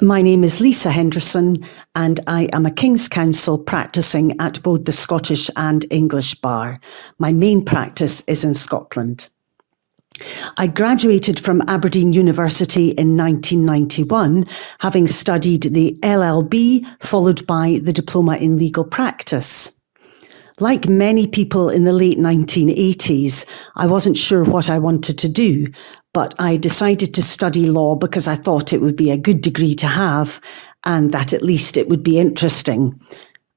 My name is Lisa Henderson, and I am a King's Counsel practising at both the Scottish and English Bar. My main practice is in Scotland. I graduated from Aberdeen University in 1991, having studied the LLB, followed by the Diploma in Legal Practice. Like many people in the late 1980s, I wasn't sure what I wanted to do, but I decided to study law because I thought it would be a good degree to have and that at least it would be interesting.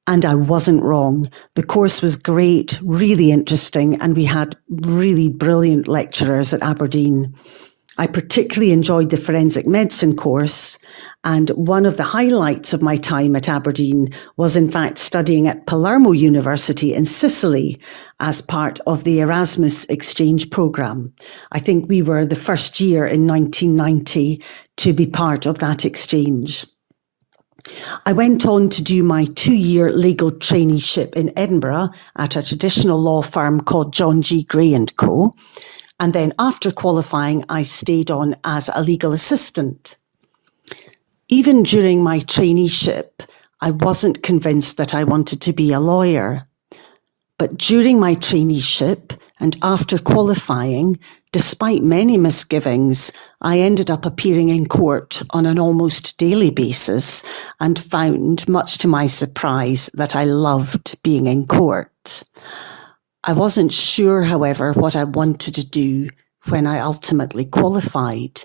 And I wasn't wrong. The course was great, really interesting, and we had really brilliant lecturers at Aberdeen. I particularly enjoyed the forensic medicine course, and one of the highlights of my time at Aberdeen was in fact studying at Palermo University in Sicily as part of the Erasmus exchange programme. I think we were the first year in 1990 to be part of that exchange. I went on to do my 2-year legal traineeship in Edinburgh at a traditional law firm called John G. Gray & Co. And then after qualifying, I stayed on as a legal assistant. Even during my traineeship, I wasn't convinced that I wanted to be a lawyer. But during my traineeship and after qualifying, despite many misgivings, I ended up appearing in court on an almost daily basis and found, much to my surprise, that I loved being in court. I wasn't sure, however, what I wanted to do when I ultimately qualified.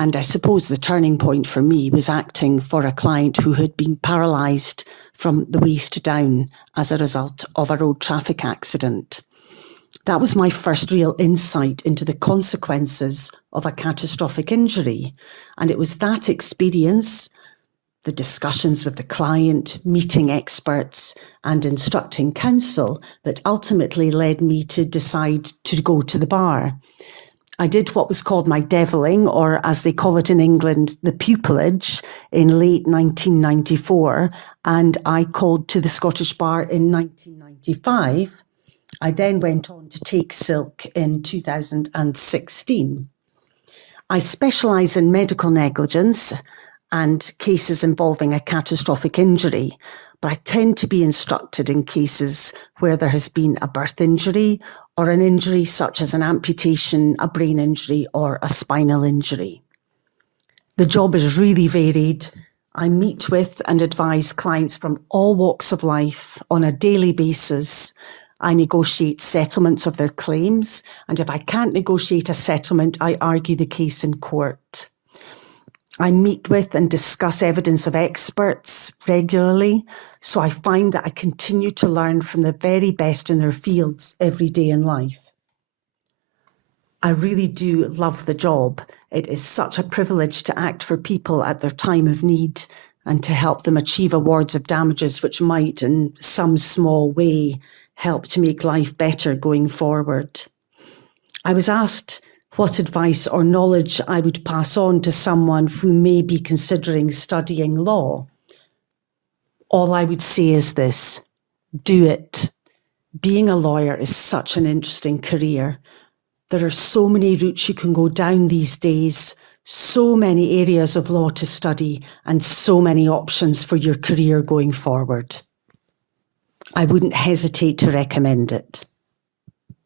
And I suppose the turning point for me was acting for a client who had been paralysed from the waist down as a result of a road traffic accident. That was my first real insight into the consequences of a catastrophic injury. And it was that experience, the discussions with the client, meeting experts, and instructing counsel that ultimately led me to decide to go to the bar. I did what was called my devilling, or as they call it in England, the pupillage, in late 1994, and I called to the Scottish Bar in 1995. I then went on to take silk in 2016. I specialise in medical negligence and cases involving a catastrophic injury, but I tend to be instructed in cases where there has been a birth injury or an injury such as an amputation, a brain injury, or a spinal injury. The job is really varied. I meet with and advise clients from all walks of life on a daily basis. I negotiate settlements of their claims, and if I can't negotiate a settlement, I argue the case in court. I meet with and discuss evidence of experts regularly, so I find that I continue to learn from the very best in their fields every day in life. I really do love the job. It is such a privilege to act for people at their time of need and to help them achieve awards of damages which might, in some small way, help to make life better going forward. I was asked what advice or knowledge I would pass on to someone who may be considering studying law. All I would say is this: do it. Being a lawyer is such an interesting career. There are so many routes you can go down these days, so many areas of law to study, and so many options for your career going forward. I wouldn't hesitate to recommend it.